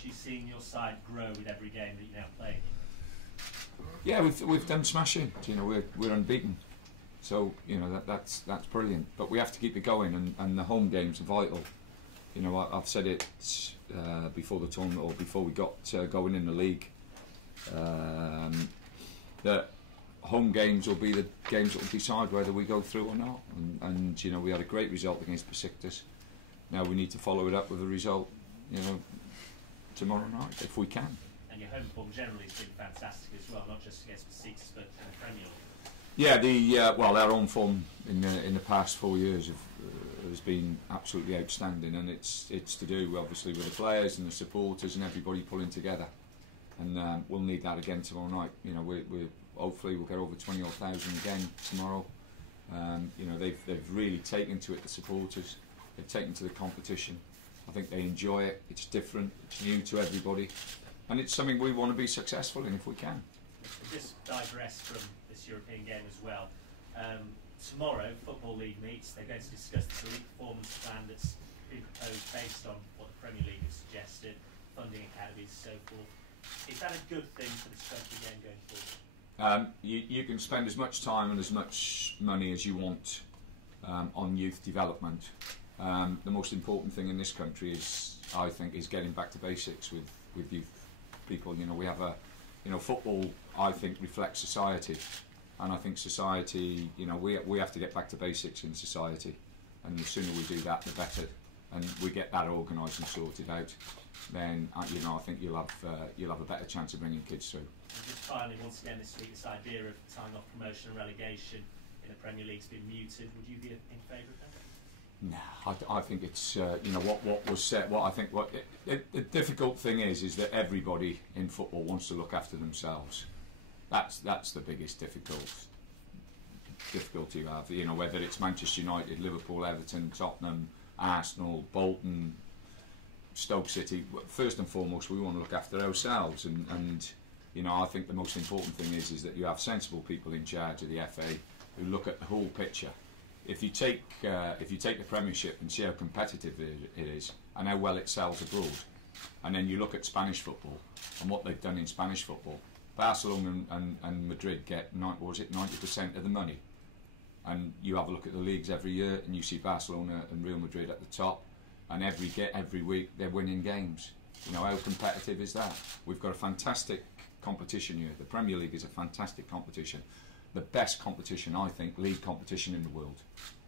much are you seeing your side grow with every game that you now play? Yeah, we've done smashing. You know, we're unbeaten. So you know that's brilliant. But we have to keep it going, and the home games are vital. You know, I've said it before the tournament or before we got going in the league. That home games will be the games that will decide whether we go through or not. And you know, we had a great result against Besiktas. Now we need to follow it up with a result, you know, tomorrow night if we can. And your home form generally has been fantastic as well, not just against Besiktas but in the Premier League. Yeah, well, our own form in the past 4 years has been absolutely outstanding, and it's to do obviously with the players and the supporters and everybody pulling together. And we'll need that again tomorrow night. You know, we hopefully we'll get over 20,000 again tomorrow. You know, they've really taken to it, the supporters. They've taken to the competition. I think they enjoy it. It's different. It's new to everybody, and it's something we want to be successful in if we can. Just digress from this European game as well. Tomorrow, Football League meets. They're going to discuss the league performance plan that's been proposed based on what the Premier League has suggested, funding academies, so forth. Is that a good thing for the Scottish game going forward? You can spend as much time and as much money as you want on youth development. The most important thing in this country is, I think, is getting back to basics with youth people. You know, we have football, I think, reflects society, and I think society, you know, we have to get back to basics in society, and the sooner we do that, the better, and we get that organised and sorted out, then you know, I think you'll have a better chance of bringing kids through. And just finally, once again this week, this idea of time off promotion and relegation in the Premier League's been muted. Would you be in favour of that? No, I think it's you know, what was said. What I think the difficult thing is that everybody in football wants to look after themselves. That's the biggest difficulty you have. You know, whether it's Manchester United, Liverpool, Everton, Tottenham, Arsenal, Bolton, Stoke City. First and foremost, we want to look after ourselves, and you know, I think the most important thing is that you have sensible people in charge of the FA who look at the whole picture. If you take the Premiership and see how competitive it is and how well it sells abroad, and then you look at Spanish football and what they've done in Spanish football, Barcelona and Madrid get 90% of the money, and you have a look at the leagues every year and you see Barcelona and Real Madrid at the top, and every week they're winning games. You know, how competitive is that? We've got a fantastic competition here. The Premier League is a fantastic competition. The best competition, I think, league competition in the world,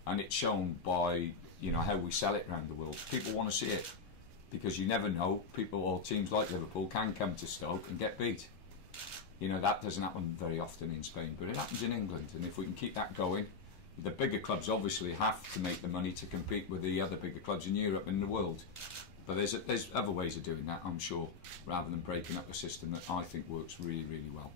and it's shown by, you know, how we sell it around the world. People want to see it because you never know, people or teams like Liverpool can come to Stoke and get beat. You know, that doesn't happen very often in Spain, but it happens in England, and if we can keep that going, the bigger clubs obviously have to make the money to compete with the other bigger clubs in Europe and in the world. But there's other ways of doing that, I'm sure, rather than breaking up a system that I think works really, really well.